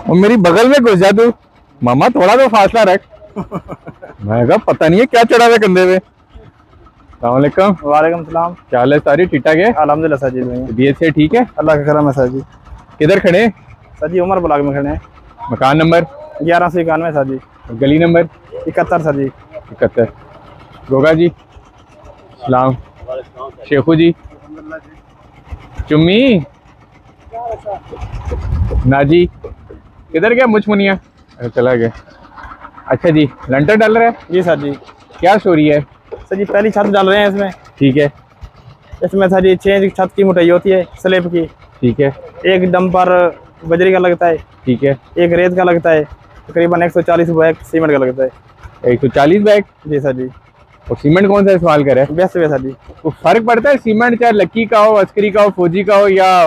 और मेरी बगल में घुस जा तू। मामा थोड़ा तो फासला रख। मैं कहा पता नहीं है क्या चढ़ा हुआ कंधे पे। अस्सलामुअलैकुम। वालेकुम सलाम। क्या हाल है? सारी ठीक ठाक है? अल्हम्दुलिल्लाह सर जी। तबीयत से ठीक है? अल्लाह का करम है सर जी। किधर खड़े? सर जी उमर ब्लॉक में खड़े हैं। मकान नंबर 1191 सर जी। गली नंबर 71 सर जी। 71। गोगा जी सलाम। शेखू जी, चुम्मी, नाजी किधर गया? मुझ मुनिया चला गया। अच्छा जी, लंटर डाल रहा है? जी सर जी। क्या स्टोरी है? सर जी पहली छत डाल रहे हैं इसमें। ठीक है। इसमें सर जी 6 छत की मोटाई होती है स्लेब की। ठीक है। एक डंपर बजरी का लगता है। ठीक है। एक रेत का लगता है। तकरीबन 140 बैग सीमेंट का लगता है। 140 बैग? जी सर जी। और सीमेंट कौन सा इस्तेमाल करे? बेस्ट वे सर जी। तो फर्क पड़ता है सीमेंट, चाहे लक्की का हो, अस्करी का हो, फौजी का हो, या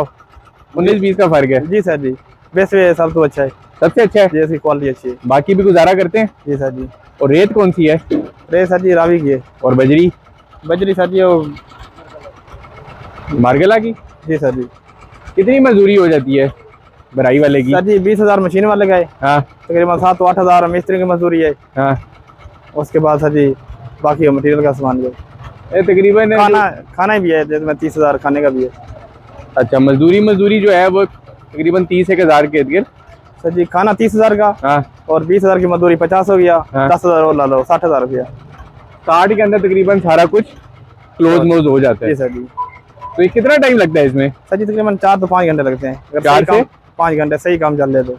19-20 का फर्क है? जी सर जी। बेस्ट वे सब तो अच्छा है। सबसे अच्छा है? जी इसकी क्वालिटी अच्छी है। बाकी भी गुजारा करते हैं? जी सर जी। और रेत कौन सी है? रेत सर जी रावी की है। और बजरी? बजरी सर जी वो मार्गला की? जी सर जी। कितनी मजदूरी हो जाती है भराई वाले की? सर जी 20,000 मशीन वाले गए। हाँ। तकरीबन 7-8 हज़ार मिस्त्री की मजदूरी है। हाँ। उसके बाद सर जी बाकी मटेरियल का सामान जो तकरीबन खाना भी है जिसमें 30,000 खाने का भी है। अच्छा, मजदूरी जो है वो तकरीबन 30,000 के इर्द गिर्द। सर जी खाना 30,000 का। हाँ। और 20,000 की मजदूरी 50 हो गया। हाँ। 10,000 और ला लो 60,000 रुपया। 60 के अंदर तकरीबन सारा कुछ क्लोज मोज हो जाता है। जी सर जी। तो ये कितना टाइम लगता है इसमें? सर जी तकरीबन 4 से 5 घंटे लगते हैं। 4 से 5 घंटे सही काम चल रहे तो।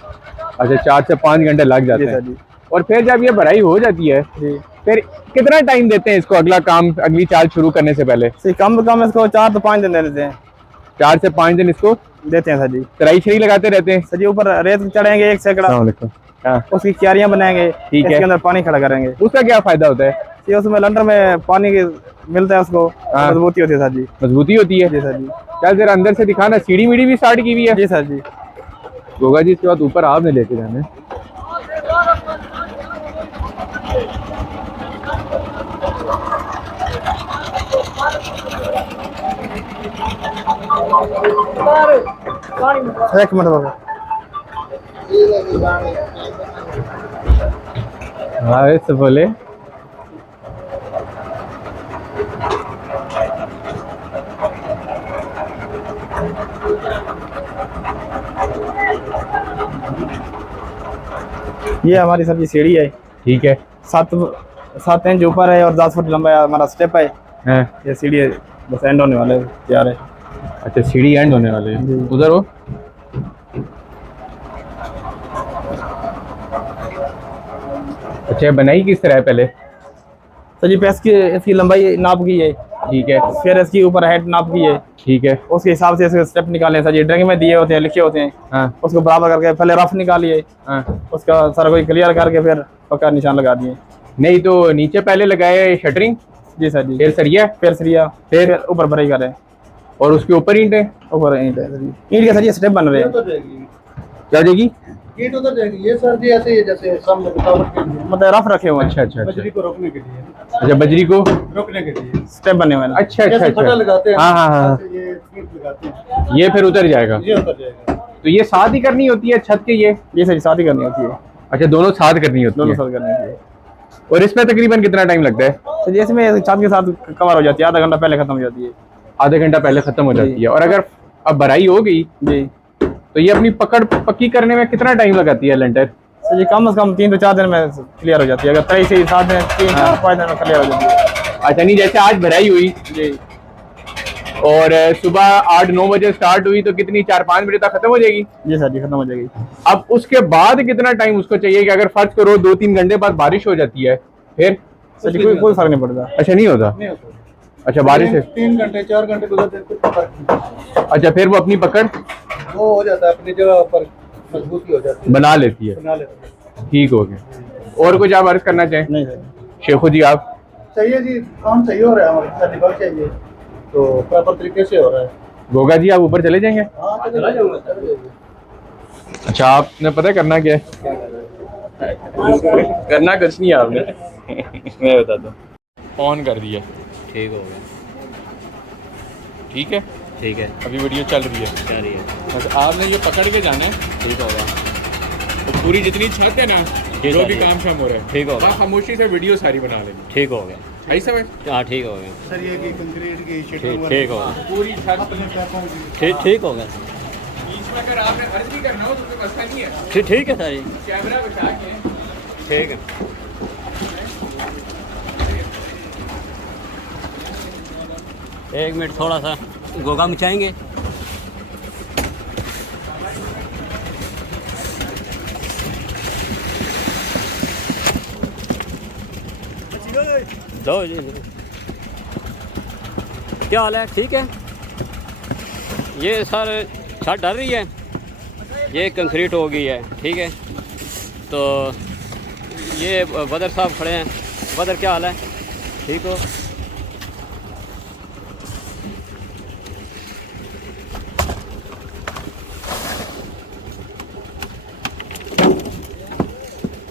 अच्छा, 4 से 5 घंटे लग जाते जी हैं। सर जी। और फिर जब ये भराई हो जाती है जी फिर कितना टाइम देते हैं इसको अगला काम, अगली चाल शुरू करने से पहले? सही कम से कम इसको 4 से 5 दिन दे देते हैं। 4 से 5 दिन इसको देते हैं सर जी। तराई शरी लगाते रहते हैं? सर जी ऊपर रेत चढ़ेंगे 1 सैकड़ा। हाँ। उसकी क्यारियां बनाएंगे। ठीक है। इसके अंदर पानी खड़ा करेंगे। उसका क्या फायदा होता है? ये उसमें लंडर में पानी मिलता है उसको। हाँ। मजबूती होती है सर जी। मजबूती होती है? जी सर जी। क्या जरा अंदर से दिखाना। सीढ़ी मीढ़ी भी स्टार्ट की हुई है? जी सर जी। गोगा जी इसके बाद ऊपर आपने लेके जाना है। एक मिनट बाबा। हाँ ऐसे बोले। ये हमारी सर जी सीढ़ी है। ठीक है। 7 इंच ऊपर है और 10 फुट लंबा हमारा स्टेप है। हाँ। ये सीढ़ी है बस एंड होने वाले तैयार है। अच्छा, सीढ़ी एंड होने वाले हैं। उधर हो। अच्छा, बनाई किस तरह है पहले? सर जी पैस की इसकी लंबाई नाप की है। ठीक है। फिर इसकी ऊपर हाइट नाप की है। ठीक है। उसके हिसाब से इसके स्टेप निकाले सर जी। ड्राइंग में दिए होते हैं, लिखे होते हैं। हाँ। उसको बराबर करके पहले रफ निकालिए। हाँ। उसका सारा कोई क्लियर करके फिर पक्का निशान लगा दिए। नहीं तो नीचे पहले लगाए शटरिंग? जी सर जी। फिर सरिया? फिर सरिया। फिर ऊपर भराई करें। और उसके ऊपर ईंट है? ऊपर ईंट है सर जी। ईंट के सर जी स्टेप बन रहे हैं। क्या जाएगी? ईंट उधर जाएगी। ये सर जी ऐसे ही जैसे सामने बतावट के लिए मतलब रफ रखे हुए हैं। अच्छा। बजरी को रोकने के लिए। अच्छा, बजरी को रोकने के लिए स्टेप बने हुए हैं। अच्छा। जैसे फटा लगाते हैं। हाँ। ऐसे ये ईंट लगाते हैं। ये फिर उतर जाएगा? ये उतर जाएगा। तो ये साथ ही करनी होती है छत के? ये सर जी साथ ही करनी होती है। अच्छा, दोनों साथ करनी होती दोनों है। साथ करनी होती है। और इसमें तकरीबन कितना टाइम लगता है? तो जैसे में छत के साथ कवर हो जाती है। आधा घंटा पहले खत्म हो जाती है। आधे घंटा पहले खत्म हो जाती है। और अगर अब भराई हो गई जी तो ये अपनी पकड़ पक्की करने में कितना टाइम लगाती है लेंटर? सर जी कम से कम 3 से 4 दिन में क्लियर हो जाती है। अगर 3 से 7 दिन 3-4-5 दिन में क्लियर हो जाती है। अच्छा, नहीं जैसे आज भराई हुई जी और सुबह 8-9 बजे स्टार्ट हुई तो कितनी 4-5 बजे तक खत्म हो जाएगी? जी सर जी खत्म हो जाएगी। अब उसके बाद कितना टाइम उसको चाहिए कि अगर फर्ज करो 2-3 घंटे बाद बारिश हो जाती है फिर? सर जी कोई फर्क नहीं पड़ता। अच्छा, नहीं होता? नहीं होता। अच्छा, बारिश है। 3 घंटे 4 घंटे गुजरते हैं, कुछ फर्क नहीं। अच्छा, फिर वो अपनी पकड़ वो हो जाता है अपनी जगह पर मजबूती हो जाती है। बना लेती है। बना लेते हैं। ठीक हो गया। और कुछ आप अर्ज करना चाहें? नहीं सर शेखू जी आप? चाहिए जी काम सही हो रहा है हमारे साथ निभाव चाहिए तो प्रॉपर तरीके से हो रहा है। गोगा जी आप ऊपर चले जाएंगे? हाँ चला जाऊंगा चला जाऊंगा। अच्छा, आपने पता है करना क्या है? करना कुछ नहीं है आपने। मैं बताता हूँ। ऑन कर दिया। ठीक हो गया। ठीक है। ठीक है अभी वीडियो चल रही है। चल रही है। बस आपने जो पकड़ के जाना है ठीक होगा। पूरी जितनी छत है ना, ठीक जो है भी जी। काम शाम हो रहा है, ठीक होगा। वहाँ खामोशी से वीडियो सारी बना लेंगे। ठीक हो गया। ऐसा है हाँ ठीक हो गया। सरिये की कंक्रीट की ठीक ठीक होगा। पूरी छत ठीक ठीक हो गया। बीच में अगर आपने अर्ज भी करना हो तो कोई मसला नहीं है, ठीक ठीक है सर जी। कैमरा बचा के। ठीक है। एक मिनट थोड़ा सा गोगा मचाएंगे। दो जी। क्या हाल है? ठीक है। ये सर छत डर रही है, ये कंक्रीट हो गई है। ठीक है, तो ये बदर साहब खड़े हैं। बदर क्या हाल है? ठीक हो?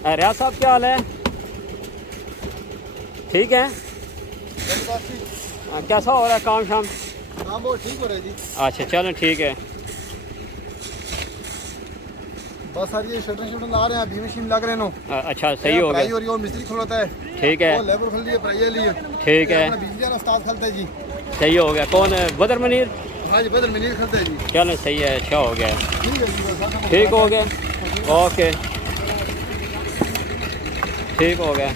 रियाज साहब क्या हाल है? ठीक है। कैसा हो रहा है काम शाम? हाँ वो ठीक हो रहा है जी। अच्छा चलें ठीक है। बस सर ये शटर ला रहे हैं, अभी मशीन लग रहे हैं। अच्छा सही हो पढ़ाई गया। हो रही है और मिस्त्री खोलता है। ठीक है। वो लेबर खोल लिए पढ़ाई लिए। ठीक है। बिजली वाला उस्ताद खलता है जी। सही हो गया। कौन है? बदर मनीर? हाँ जी बदर मिनीर खलता है जी। चलो सही है, अच्छा हो गया। ठीक है जी बस। ठीक हो गया। ओके ठीक हो गया।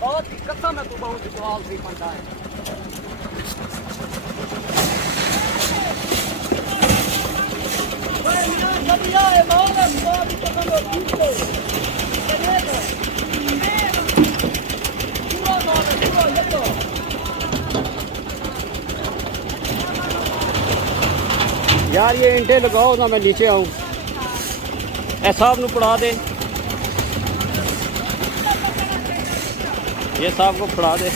बहुत दिक्कत में तो बहुत सवाल भी पड़ता है। यार ये इंटे लगाओ ना, मैं नीचे आऊँ। साहब नू पढ़ा दे, ये साहब को पढ़ा दे।